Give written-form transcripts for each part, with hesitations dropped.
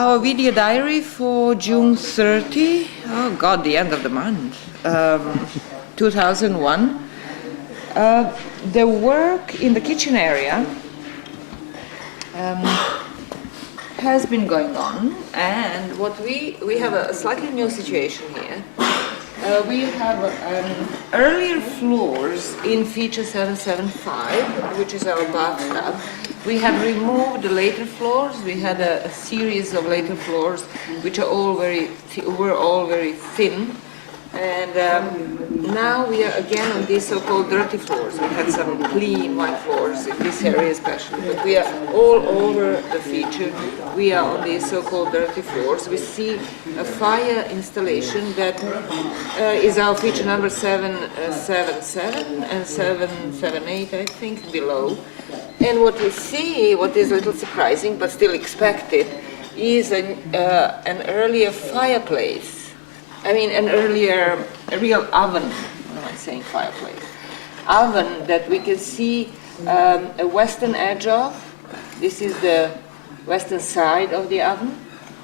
our video diary for June 30, oh God, the end of the month, 2001. The work in the kitchen area has been going on, and what we have a slightly new situation here. We have earlier floors in feature 775, which is our bathtub. We have removed the later floors. We had a series of later floors, which are all were all very thin. And now we are again on these so-called dirty floors. We had some clean white floors in this area especially, but we are all over the feature. We are on these so-called dirty floors. We see a fire installation that is our feature number 777 and 778, I think, below. And what we see, what is a little surprising but still expected, is an earlier fireplace. I mean, a real oven, what am I saying, fireplace? Oven that we can see a western edge of. This is the western side of the oven,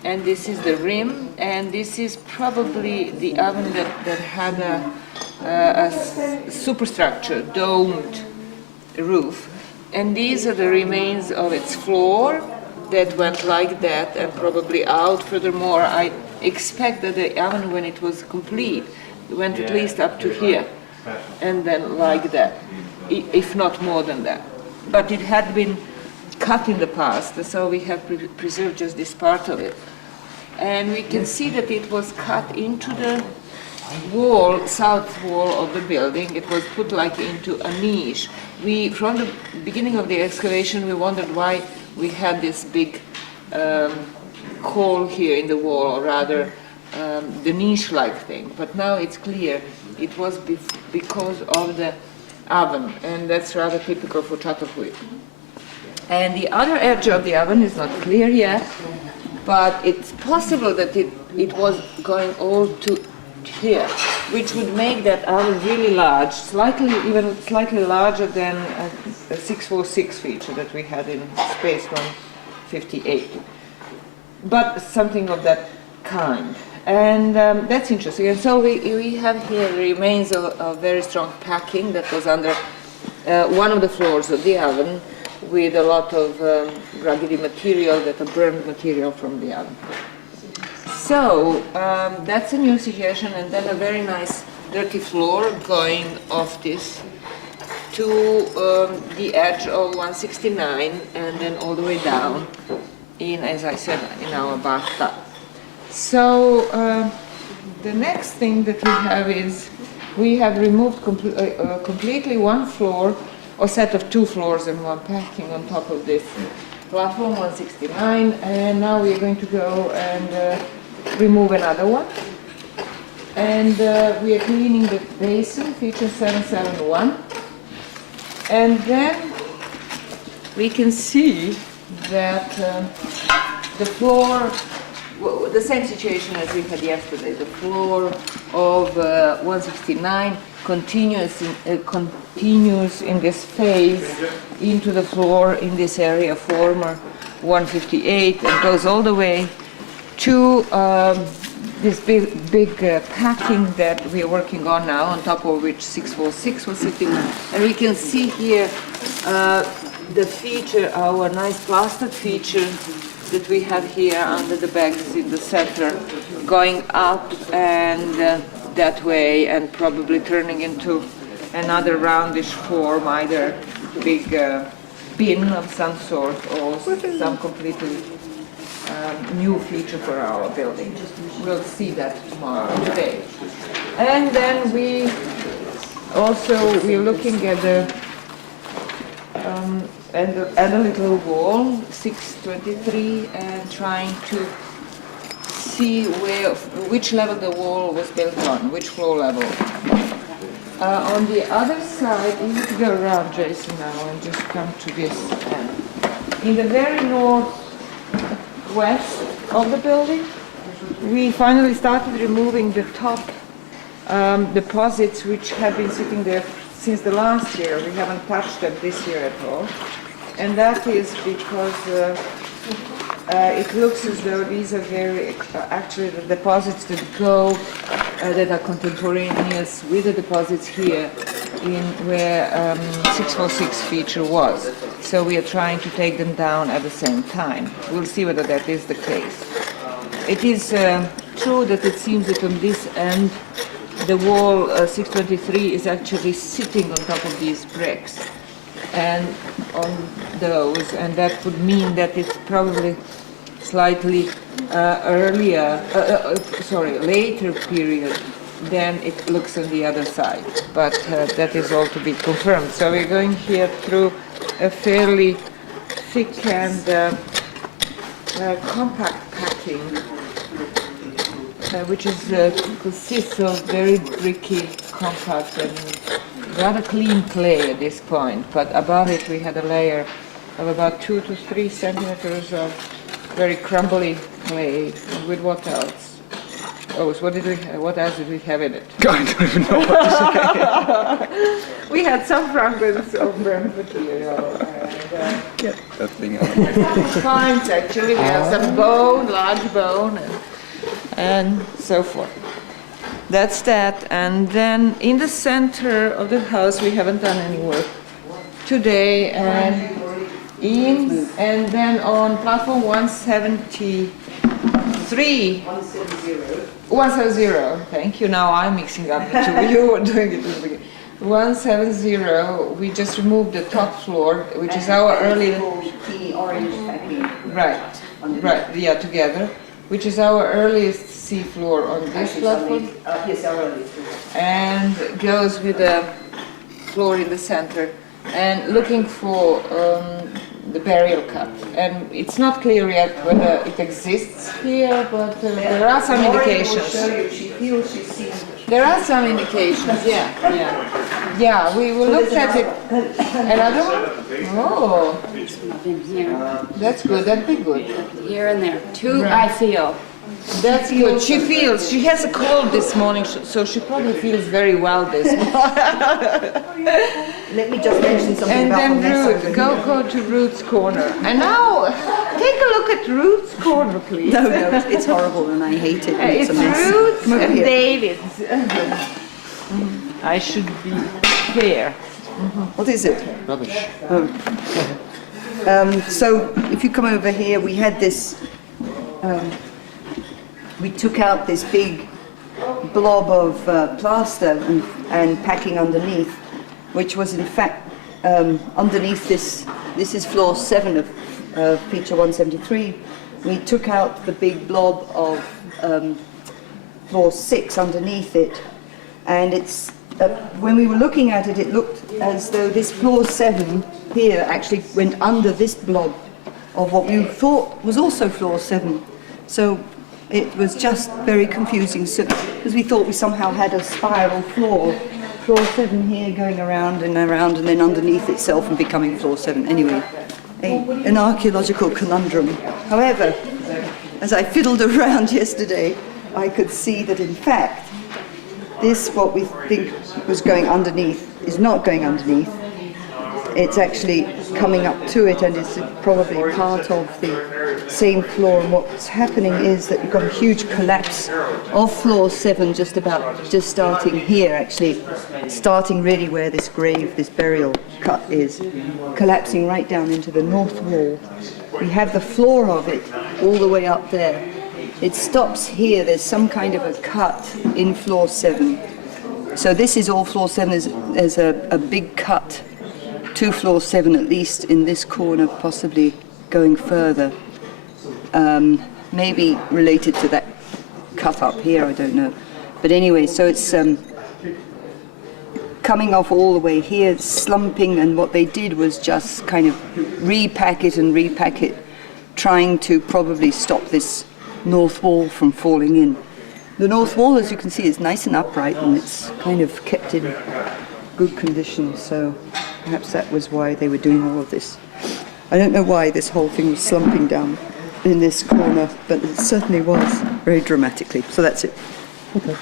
and this is the rim, and this is probably the oven that had a superstructure, domed roof. And these are the remains of its floor that went like that and probably out. Furthermore, I expect that the oven, when it was complete, went at least up to here, and then like that, if not more than that. But it had been cut in the past, so we have preserved just this part of it. And we can see that it was cut into the wall, south wall of the building. It was put like into a niche. From the beginning of the excavation, we wondered why we had this big hole here in the wall, or rather the niche-like thing. But now it's clear it was because of the oven, and that's rather typical for Çatalhöyük. And the other edge of the oven is not clear yet, but it's possible that it was going all to here, which would make that oven really large, even slightly larger than a 646 feature that we had in space 158. But something of that kind. And that's interesting. And so we have here the remains of very strong packing that was under one of the floors of the oven, with a lot of ruggedy material, that are burned material from the oven. So that's a new situation, and then a very nice dirty floor going off this to the edge of 169, and then all the way down in, as I said, in our bathtub. So the next thing that we have is we have removed completely one floor, or set of two floors and one packing on top of this platform 169, and now we are going to go and remove another one. And we are cleaning the basin, feature 771. And then we can see that the floor, the same situation as we had yesterday, the floor of 169 continues in this phase into the floor in this area, former 158, and goes all the way to this big packing that we are working on now, on top of which 646 was sitting. And we can see here the feature, our nice plastered feature that we have here under the bags in the center, going up and that way, and probably turning into another roundish form, either big bin of some sort or some completely new feature for our building. We'll see that tomorrow, today. And then we're looking at the and a little wall, 623, and trying to see which level the wall was built on, which floor level. On the other side, you need to go around, Jason, now, and just come to this end. In the very northwest of the building, we finally started removing the top deposits which have been sitting there since the last year. We haven't touched them this year at all. And that is because it looks as though these are very, actually the deposits that go, that are contemporaneous with the deposits here in where 646 feature was. So we are trying to take them down at the same time. We'll see whether that is the case. It is true that it seems that on this end, the wall 623 is actually sitting on top of these bricks and on those, and that would mean that it's probably slightly later period than it looks on the other side, but that is all to be confirmed. So we're going here through a fairly thick and compact packing, which consists of very bricky, compact and rather clean clay at this point, but above it we had a layer of about 2 to 3 centimeters of very crumbly clay. With what else? Oh, so what else did we have in it? I don't even know what to say. We had some fragments of burnt material. Get that thing out. Spines, actually. We have some bone, large bone, and so forth. That's that. And then in the center of the house, we haven't done any work today. And then on platform 173. 170. Thank you. Now I'm mixing up the two. You were doing it in the beginning. 170. We just removed the top floor, which is our early. The orange packing. Right. Yeah, together. Which is our earliest sea floor on this platform. Yes, our earliest. And goes with the floor in the center. And looking for the burial cut. And it's not clear yet whether it exists here, but there are some indications. She feels she's seen. There are some indications, yeah. We will look at it. Another one? Oh, Nothing here, that's good. That'd be good. here and there. Two, Right. I feel. That's good. She has a cold this morning, so she probably feels very well this morning. Let me just mention something And about then the mess Ruth, over go to Ruth's corner. And now, take a look at Ruth's corner, please. here. No, it's horrible and I hate it. And It's a mess. Ruth's Come over and here. David's. I should be fair. What is it? Rubbish. So if you come over here, we had this. We took out this big blob of plaster and packing underneath, which was in fact underneath this. This is floor 7 of feature 173. We took out the big blob of floor 6 underneath it, and it's when we were looking at it, it looked as though this floor 7 here actually went under this blob of what we thought was also floor 7. So it was just very confusing, because we thought we somehow had a spiral floor 7 here going around, and then underneath itself and becoming floor 7. Anyway, an archaeological conundrum. However, as I fiddled around yesterday, I could see that in fact, this, what we think was going underneath, is not going underneath. It's actually coming up to it, and it's probably part of the same floor. And what's happening is that you've got a huge collapse of floor 7, just starting here, actually, starting really where this grave, this burial cut is, collapsing right down into the north wall. We have the floor of it all the way up there. It stops here. There's some kind of a cut in floor 7. So this is all floor 7. There's a big cut to floor 7, at least in this corner, possibly going further. Maybe related to that cut up here, I don't know. But anyway, so it's coming off all the way here, slumping, and what they did was just kind of repack it, trying to probably stop this north wall from falling in. The north wall, as you can see, is nice and upright, and it's kind of kept in good condition, so perhaps that was why they were doing all of this. I don't know why this whole thing was slumping down in this corner, but it certainly was, very dramatically. So that's it. Okay.